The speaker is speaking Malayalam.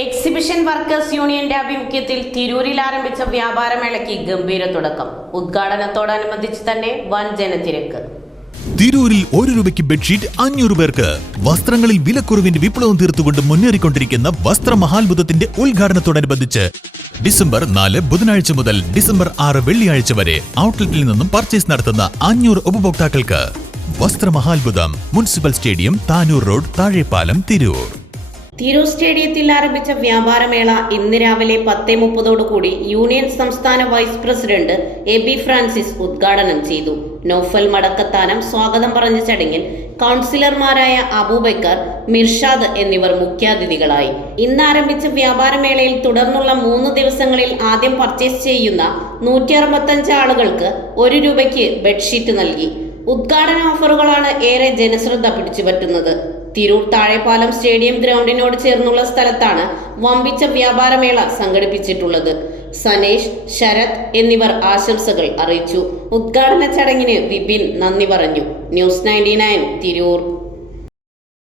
എക്സിബിഷൻ വർക്കേഴ്സ് യൂണിയന്റെ ആഭിമുഖ്യത്തിൽ തിരൂരിൽ ആരംഭിച്ച വ്യാപാരമേളയ്ക്ക് ഗംഭീര തുടക്കം. ഉദ്ഘാടനത്തോടനുബന്ധിച്ച് തന്നെ വൻ ജനത്തിരക്ക്. തിരൂരിൽ ₹1 ബെഡ്ഷീറ്റ് 500 പേർക്ക്. വസ്ത്രങ്ങളിൽ വിലക്കുറവിന്റെ വിപ്ലവം തീർത്തുകൊണ്ട് മുന്നേറിക്കൊണ്ടിരിക്കുന്ന വസ്ത്രമഹാത്ഭുതത്തിന്റെ ഉദ്ഘാടനത്തോടനുബന്ധിച്ച് ഡിസംബർ 4 ബുധനാഴ്ച മുതൽ ഡിസംബർ 6 വെള്ളിയാഴ്ച വരെ ഔട്ട്ലെറ്റിൽ നിന്നും പർച്ചേസ് നടത്തുന്ന 500 ഉപഭോക്താക്കൾക്ക് വസ്ത്രമഹാത്ഭുതം, municipal stadium, Tanur road, Thazhepalam, Tirur. Tirur സ്റ്റേഡിയത്തിൽ ആരംഭിച്ച വ്യാപാരമേള ഇന്ന് രാവിലെ 10:30 യൂണിയൻ സംസ്ഥാന വൈസ് പ്രസിഡന്റ് എബി ഫ്രാൻസിസ് ഉദ്ഘാടനം ചെയ്തു. നൗഫൽ മടക്കത്താനം സ്വാഗതം പറഞ്ഞ ചടങ്ങിൽ കൗൺസിലർമാരായ അബൂബക്കർ, മിർഷാദ് എന്നിവർ മുഖ്യാതിഥികളായി. ഇന്ന് ആരംഭിച്ച വ്യാപാരമേളയിൽ തുടർന്നുള്ള 3 ദിവസങ്ങളിൽ ആദ്യം പർച്ചേസ് ചെയ്യുന്ന 165 ആളുകൾക്ക് ₹1 ബെഡ്ഷീറ്റ് നൽകി. ഉദ്ഘാടന ഓഫറുകളാണ് ഏറെ ജനശ്രദ്ധ പിടിച്ചുപറ്റുന്നത്. തിരൂർ താഴെപ്പാലം സ്റ്റേഡിയം ഗ്രൗണ്ടിനോട് ചേർന്നുള്ള സ്ഥലത്താണ് വമ്പിച്ച വ്യാപാരമേള സംഘടിപ്പിച്ചിട്ടുള്ളത്. സനേഷ്, ശരത് എന്നിവർ ആശംസകൾ അറിയിച്ചു. ഉദ്ഘാടന ചടങ്ങിന് വിപിൻ നന്ദി പറഞ്ഞു. ന്യൂസ് 99 തിരൂർ.